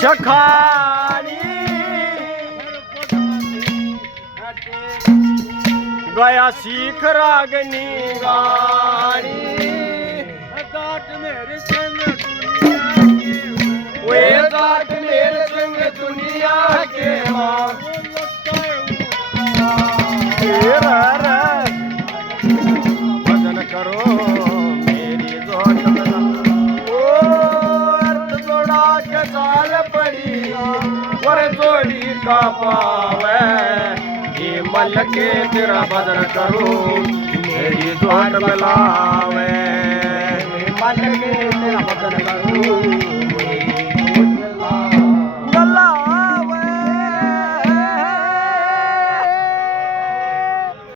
शखानी गया सीख रागनी गानी वे जाट मेरे संग दुनिया के भजन करो मेरी जोट ओ अर्थ जोड़ा के चाल पड़ी वर जोड़ी का पावे ये मल के तेरा भजन करो मेरी जोट मिलावे मल के तेरा भजन करो